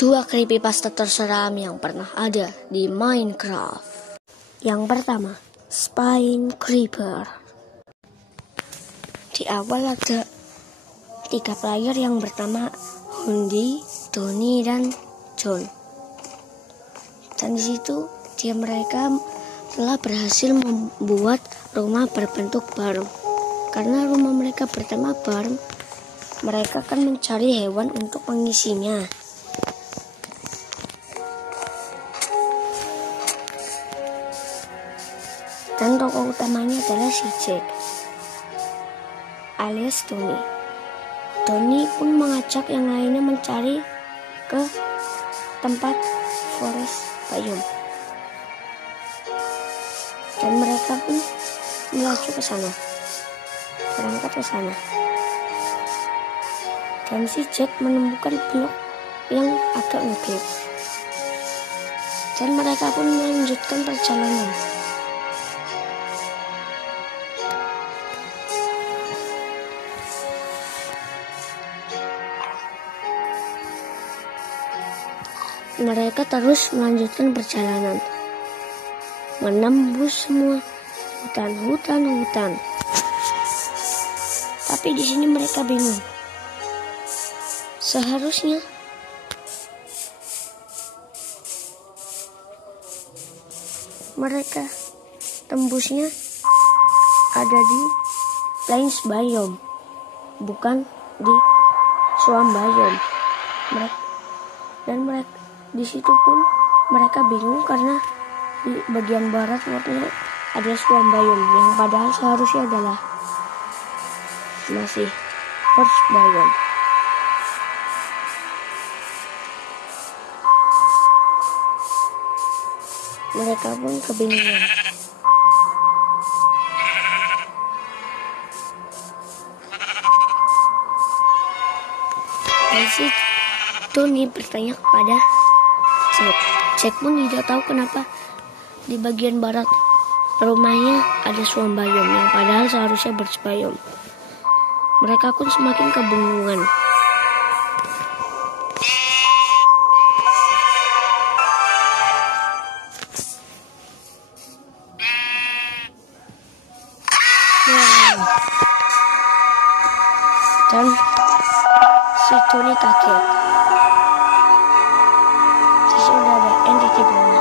Dua creepypasta terseram yang pernah ada di Minecraft. Yang pertama, Spine Creeper. Di awal ada 3 player yang pertama Hundi, Tony, dan John. Dan di situ mereka telah berhasil membuat rumah berbentuk barn. Karena rumah mereka bertema barn, mereka akan mencari hewan untuk mengisinya. Dan tokoh utamanya adalah si Jack alias Tony. Tony pun mengajak yang lainnya mencari ke tempat forest biome. Dan mereka pun melaju ke sana, berangkat ke sana. Dan si Jack menemukan blok yang agak ngeglip. Dan mereka pun melanjutkan perjalanan. Mereka terus melanjutkan perjalanan, menembus semua hutan. Tapi di sini mereka bingung. Seharusnya mereka tembusnya ada di Plains Biome, bukan di Swamp Biome. Mereka di situ pun mereka bingung karena di bagian barat ada Swamp Biome yang padahal seharusnya adalah masih Forest Biome. Mereka pun kebingungan. Dan si Tony bertanya kepada Jack pun tidak tahu kenapa di bagian barat rumahnya ada Swamp Biome yang padahal seharusnya Birch Biome. Mereka pun semakin kebingungan. Dan si Tony kaget. Sudah ada entity bunga.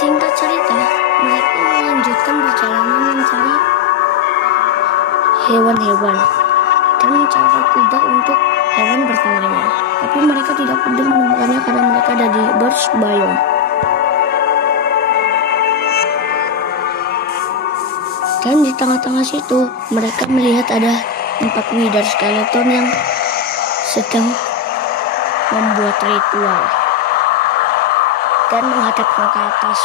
Singkat cerita, mereka melanjutkan perjalanan mencari hewan-hewan dan mencari kuda untuk hewan pertamanya. Tapi mereka tidak peduli menemukannya karena mereka ada di Birch Biome. Dan di tengah-tengah situ mereka melihat ada 4 wither skeleton yang sedang membuat ritual dan menghadap ke atas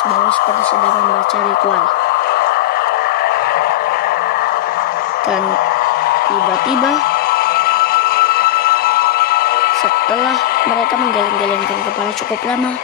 bawah seperti sedang membaca ritual. Dan tiba-tiba setelah mereka menggeleng-gelengkan kepala cukup lama,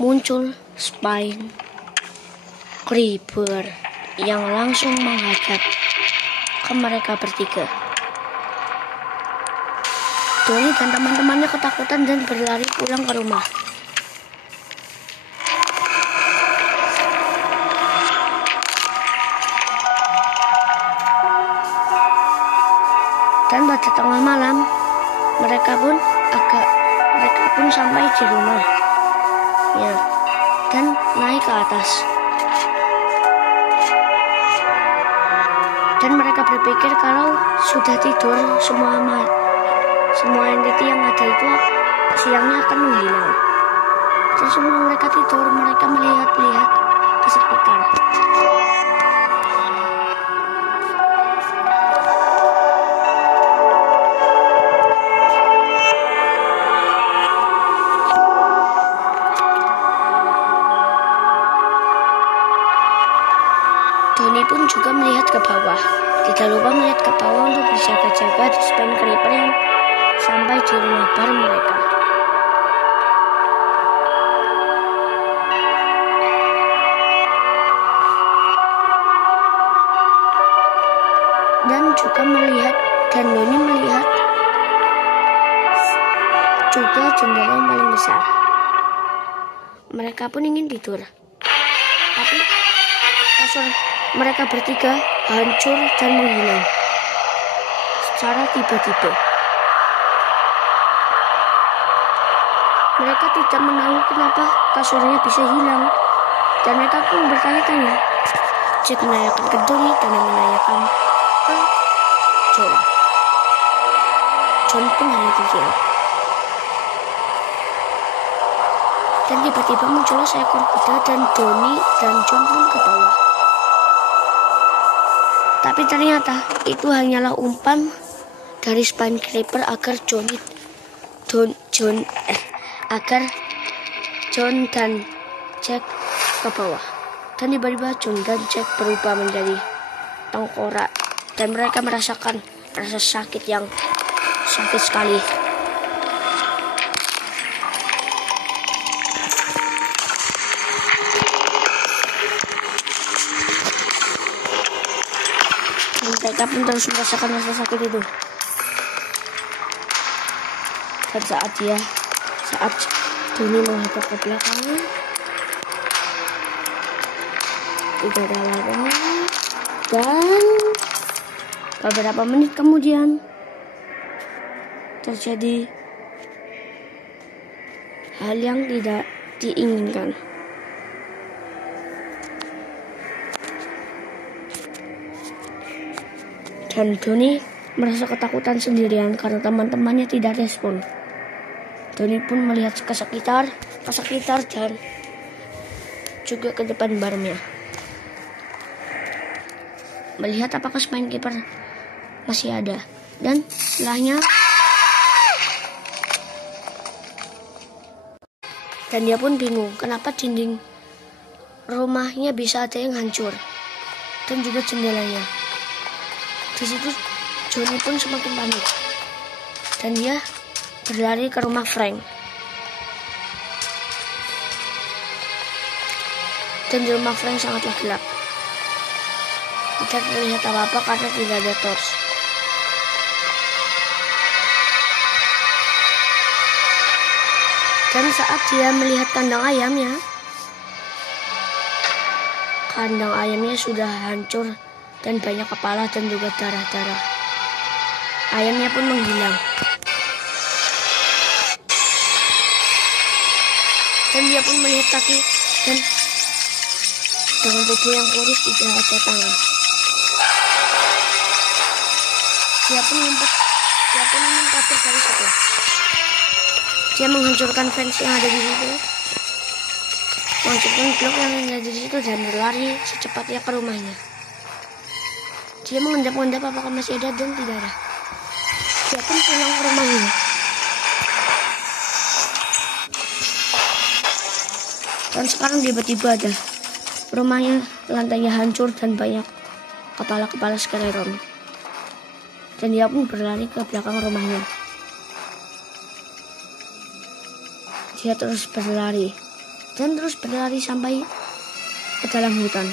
muncul Spine Creeper yang langsung menghadap ke mereka bertiga. Tony dan teman-temannya ketakutan dan berlari pulang ke rumah. Dan pada tengah malam mereka pun sampai di rumah. Ya, dan naik ke atas. Dan mereka berpikir kalau sudah tidur semua entity yang ada itu siangnya akan menghilang. Dan semua mereka tidur, mereka melihat-lihat ke sekitar. Tony pun juga melihat ke bawah. Tidak lupa melihat ke bawah untuk berjaga-jaga di Spine Creeper yang sampai di rumah bar mereka. Dan juga melihat, dan Doni melihat juga jendela yang paling besar. Mereka pun ingin tidur, tapi kasur mereka bertiga hancur dan menghilang secara tiba-tiba. Mereka tidak menahu kenapa kasurnya bisa hilang, dan mereka pun bertanya-tanya. Jack menanyakan ke Doni dan menanyakan ke John. John pun hanya terdiam. Dan tiba-tiba muncullah seekor kuda dan Doni dan John pun ke bawah. Tapi ternyata itu hanyalah umpan dari Spine Creeper agar John dan Jack ke bawah. Dan tiba-tiba John dan Jack berubah menjadi tengkorak dan mereka merasakan rasa sakit yang sakit sekali. Dan mereka pun terus merasakan rasa sakit itu. Dan saat Doni menghadap ke belakang, tidak ada larangan, dan beberapa menit kemudian terjadi hal yang tidak diinginkan. Dan Doni merasa ketakutan sendirian karena teman-temannya tidak respon. Doni pun melihat ke sekitar dan juga ke depan barnya. Melihat apakah Spine Creeper masih ada. Dan setelahnya, dan dia pun bingung kenapa dinding rumahnya bisa ada yang hancur dan juga jendelanya. Di situ Johnny pun semakin panik dan dia berlari ke rumah Frank. Dan di rumah Frank sangatlah gelap. Tidak terlihat apa-apa karena tidak ada torch. Dan saat dia melihat kandang ayamnya sudah hancur dan banyak kepala dan juga darah-darah. Ayamnya pun menghilang. Dan dia pun melihat kaki dan dengan tubuh yang kurus tidak ada tangan. Dia pun ingin kabur dari situ. Dia menghancurkan fence yang ada di situ, menghancurkan blok yang ada di situ dan berlari secepatnya ke rumahnya. Dia mengendap-endap apakah masih ada dan tidak ada. Dia pun pulang ke rumahnya. Dan sekarang tiba-tiba ada rumahnya, lantainya hancur dan banyak kepala-kepala skeleton. Dan dia pun berlari ke belakang rumahnya. Dia terus berlari dan terus berlari sampai ke dalam hutan.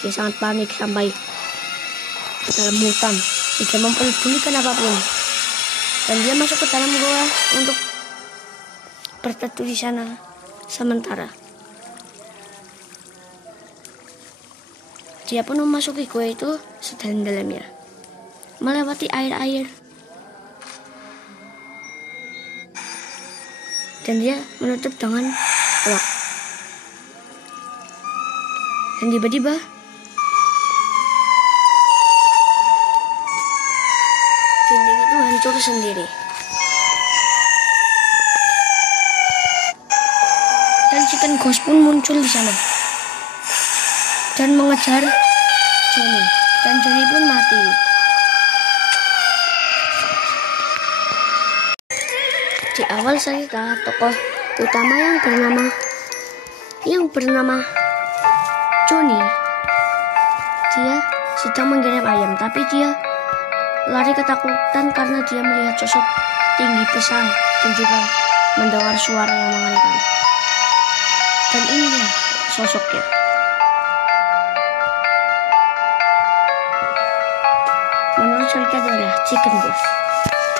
Dia sangat panik sampai ke dalam hutan, tidak mempedulikan apapun. Dan dia masuk ke dalam gua untuk berteduh di sana sementara. Dia pun memasuki gua itu sedalam-dalamnya, melewati air-air. Dan dia menutup dengan lock. Dan tiba-tiba dinding itu hancur sendiri. Dan chicken ghost pun muncul di sana dan mengejar Johnny. Dan Johnny pun mati. Di awal cerita, tokoh utama yang bernama Johnny, dia sedang menggiring ayam, tapi dia lari ketakutan karena dia melihat sosok tinggi besar dan juga mendengar suara yang mengerikan. Dan ini dia sosoknya. Menurut cerita adalah Chicken Ghost.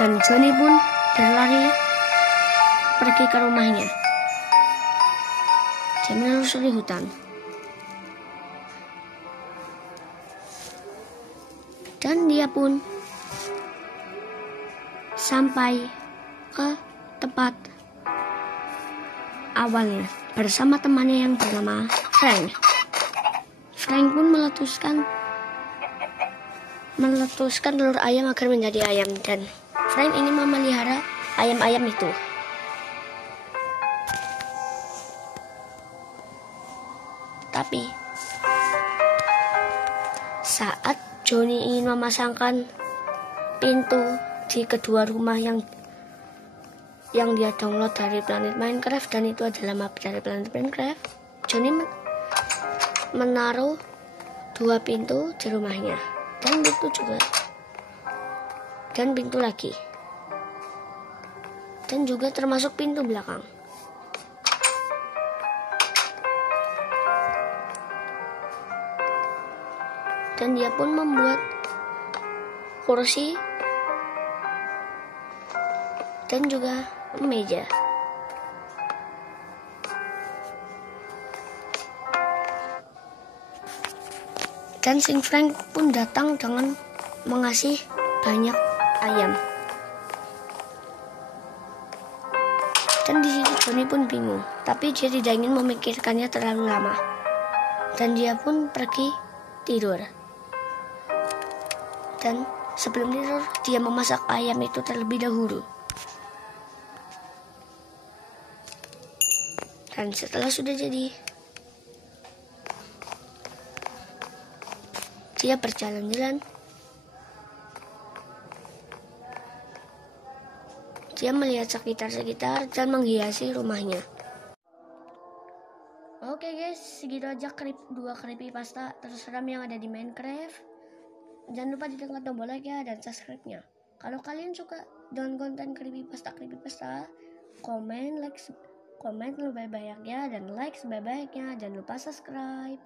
Dan Johnny pun berlari pergi ke rumahnya. Dia menelusuri hutan. Dan dia pun sampai ke tempat awalnya bersama temannya yang bernama Frank. Frank pun meletuskan telur ayam agar menjadi ayam, dan Frank ingin memelihara ayam-ayam itu. Tapi saat Johnny ingin memasangkan pintu di kedua rumah yang dia download dari planet Minecraft, dan itu adalah map dari planet Minecraft, Johnny menaruh 2 pintu di rumahnya, dan pintu lagi, dan juga termasuk pintu belakang. Dan dia pun membuat kursi dan juga meja. Dan Sing Frank pun datang dengan mengasih banyak ayam. Dan di situ Johnny pun bingung, tapi dia tidak ingin memikirkannya terlalu lama. Dan dia pun pergi tidur. Dan sebelum tidur, dia memasak ayam itu terlebih dahulu. Dan setelah sudah jadi, dia berjalan-jalan. Dia melihat sekitar-sekitar dan menghiasi rumahnya. Oke guys, segitu aja 2 creepypasta terseram yang ada di Minecraft. Jangan lupa ditekan tombol like ya dan subscribe-nya. Kalau kalian suka dengan konten creepypasta, komen lebih banyak ya, dan like sebanyak-banyaknya. Jangan lupa subscribe.